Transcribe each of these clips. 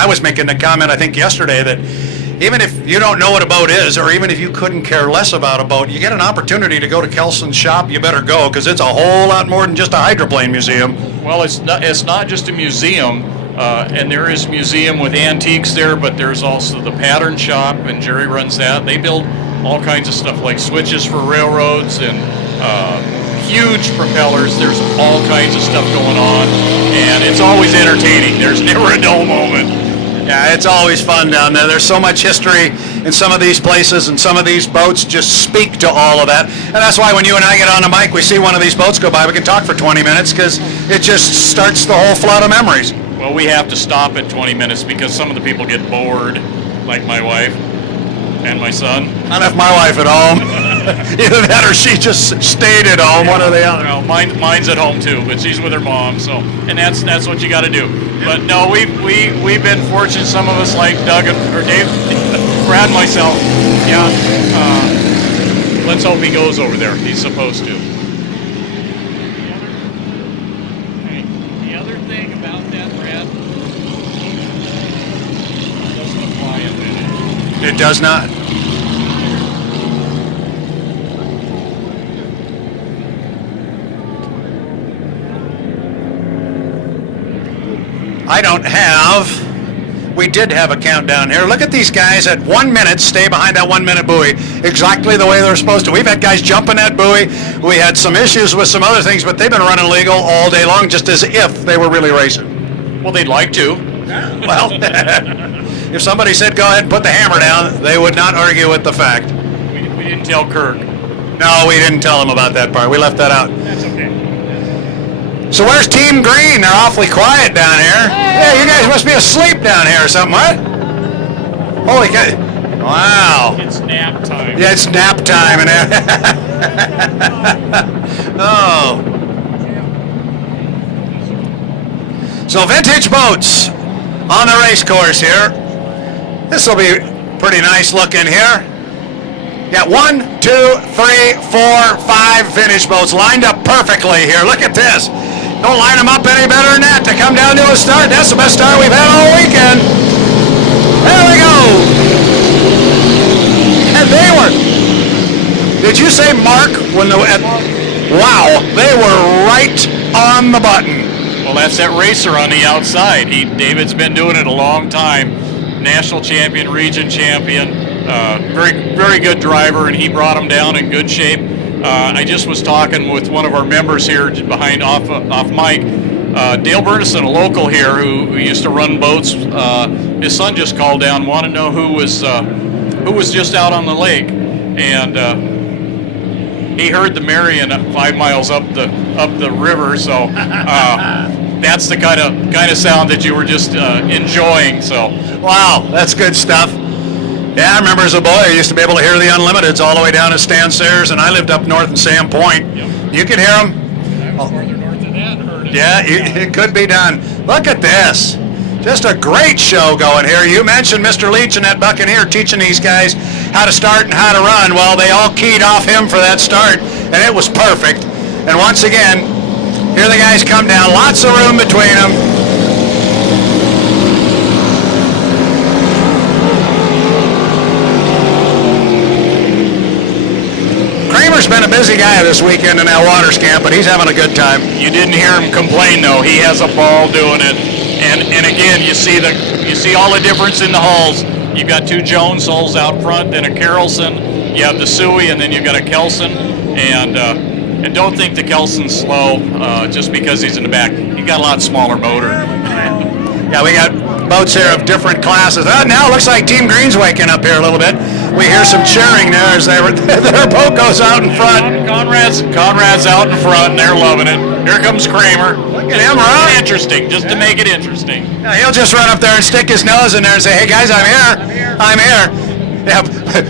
I was making the comment, I think, yesterday that even if you don't know what a boat is, or even if you couldn't care less about a boat, you get an opportunity to go to Kelson's shop, you better go, because it's a whole lot more than just a hydroplane museum. Well, it's not just a museum, and there is museum with antiques there, but there's also the pattern shop, and Jerry runs that. They build all kinds of stuff like switches for railroads and huge propellers. There's all kinds of stuff going on, and it's always entertaining. There's never a dull moment. Yeah, it's always fun down there. There's so much history in some of these places, and some of these boats just speak to all of that. And that's why when you and I get on the mic, we see one of these boats go by, we can talk for 20 minutes because it just starts the whole flood of memories. Well, we have to stop at 20 minutes because some of the people get bored, like my wife and my son. I left my wife at home. Either that or she just stayed at home, one or the other. Well, mine's at home too, but she's with her mom, so, and that's what you got to do. But no, we've been fortunate. Some of us like Doug or Dave, Brad, and myself. Yeah. Let's hope he goes over there. He's supposed to. The other thing about that, Brad, doesn't apply in there. It does not. I don't have, we did have a countdown here. Look at these guys at 1 minute, stay behind that 1 minute buoy, exactly the way they're supposed to. We've had guys jumping that buoy. We had some issues with some other things, but they've been running legal all day long, just as if they were really racing. Well, they'd like to. Well, if somebody said go ahead and put the hammer down, they would not argue with the fact. We didn't tell Kirk. No, we didn't tell them about that part. We left that out. That's okay. So where's Team Green? They're awfully quiet down here. Yeah, you guys must be asleep down here or something, what? Holy cow. Wow. It's nap time. Yeah, it's nap time. And oh. So vintage boats on the race course here. This will be pretty nice looking here. Got 1, 2, 3, 4, 5 vintage boats lined up perfectly here. Look at this. Don't line them up any better than that to come down to a start. That's the best start we've had all weekend. There we go. And they were, did you say Mark? Wow, they were right on the button. Well, that's that racer on the outside. David's been doing it a long time. National champion, region champion, very, very good driver, and he brought him down in good shape. I just was talking with one of our members here behind off mic, Dale Burnison, a local here who used to run boats. His son just called down, wanted to know who was just out on the lake, and he heard the Marion 5 miles up the river. So that's the kind of sound that you were just enjoying. So wow, that's good stuff. Yeah, I remember as a boy, I used to be able to hear the Unlimiteds all the way down at Stan Sayers, and I lived up north in Sam Point. Yep. You could hear them. I was farther north than that and heard it. Yeah, it could be done. Look at this. Just a great show going here. You mentioned Mr. Leach and that Buccaneer teaching these guys how to start and how to run. Well, they all keyed off him for that start, and it was perfect. And once again, here the guys come down. Lots of room between them. Kramer's been a busy guy this weekend in that waters camp, but he's having a good time. You didn't hear him complain though. He has a ball doing it. And again, you see all the difference in the hulls. You've got 2 Jones hulls out front, then a Carrollson. You have the Suey, and then you've got a Kelson. And don't think the Kelson's slow just because he's in the back. He got a lot smaller motor. Yeah, we got boats here of different classes. Now it looks like Team Green's waking up here a little bit. We hear some cheering there as their boat goes out in front. Conrad's out in front, and they're loving it. Here comes Kramer. Look at him, right? Interesting, just to make it interesting. Yeah, he'll just run up there and stick his nose in there and say, "Hey guys, I'm here. I'm here." Yeah,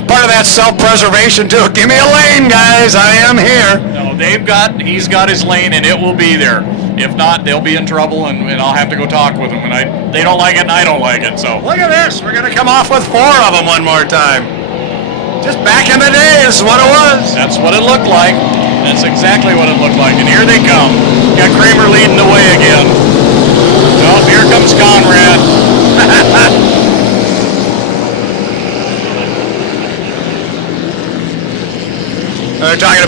part of that self-preservation too. Give me a lane, guys. I am here. No, he's got his lane, and it will be there. If not, they'll be in trouble, and I'll have to go talk with them. And they don't like it, and I don't like it. So look at this. We're gonna come off with 4 of them one more time. Just back in the day, this is what it was. That's what it looked like. That's exactly what it looked like. And here they come. Got Kramer leading the way again. Oh, here comes Conrad.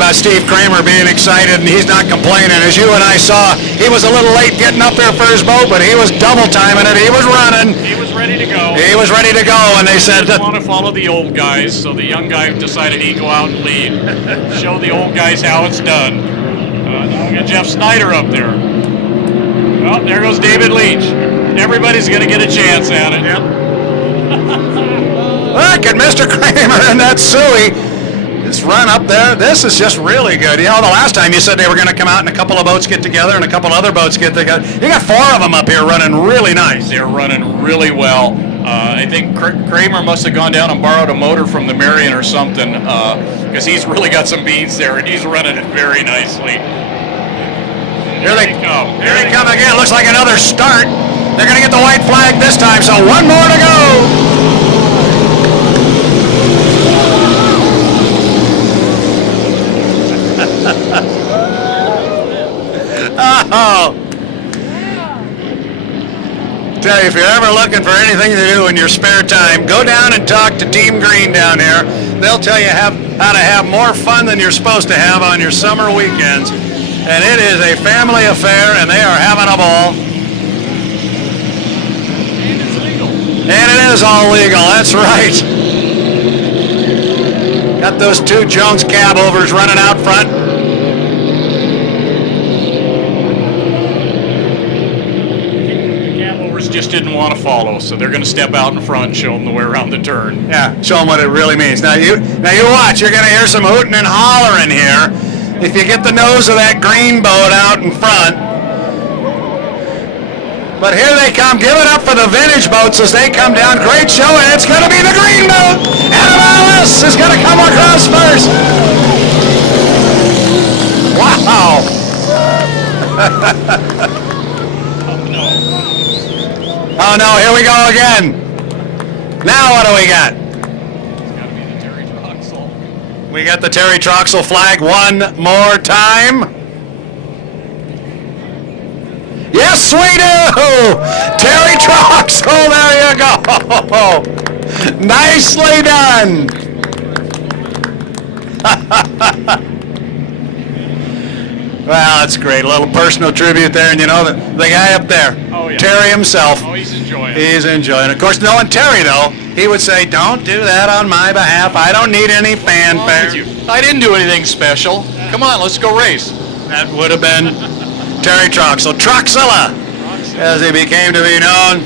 about Steve Kramer being excited, and he's not complaining. As you and I saw, he was a little late getting up there for his boat, but he was double timing it. He was running. He was ready to go. He was ready to go, and they said He that. want to follow the old guys, so the young guy decided he'd go out and lead, show the old guys how it's done. Now we got Jeff Snyder up there. Oh, there goes David Leach. Everybody's going to get a chance at it. Yep. Look at Mr. Kramer and that Suey. This run up there, this is just really good. You know, the last time you said they were going to come out and a couple of boats get together and a couple other boats get together. You got 4 of them up here running really nice. They're running really well. I think Kramer must have gone down and borrowed a motor from the Marion or something, because he's really got some beans there, and he's running it very nicely. Here they come. Here they come again. Looks like another start. They're going to get the white flag this time, so one more to go. Oh. Tell you, if you're ever looking for anything to do in your spare time, go down and talk to Team Green down here. They'll tell you how to have more fun than you're supposed to have on your summer weekends. And it is a family affair, and they are having a ball. And it's legal. And it is all legal, that's right. Got those 2 Jones cab overs running out front. Just didn't want to follow, so they're going to step out in front and show them the way around the turn. Yeah, show them what it really means. Now you watch. You're going to hear some hooting and hollering here. If you get the nose of that green boat out in front. But here they come. Give it up for the vintage boats as they come down. Great show, and it's going to be the green boat. Adam Alice is going to come across first. Wow. Oh no, here we go again. Now what do we got? It's got to be the Terry Troxell. We got the Terry Troxell flag one more time. Yes, we do! Terry Troxell, there you go. Nicely done. Well, that's great. A little personal tribute there, and you know, the guy up there, Oh, yeah. Terry himself. Oh, he's enjoying it. He's enjoying it. Of course, knowing Terry, though, he would say, don't do that on my behalf. I don't need any fanfare. I didn't do anything special. Come on, let's go race. That would have been Terry Troxell. Troxella, as he became to be known.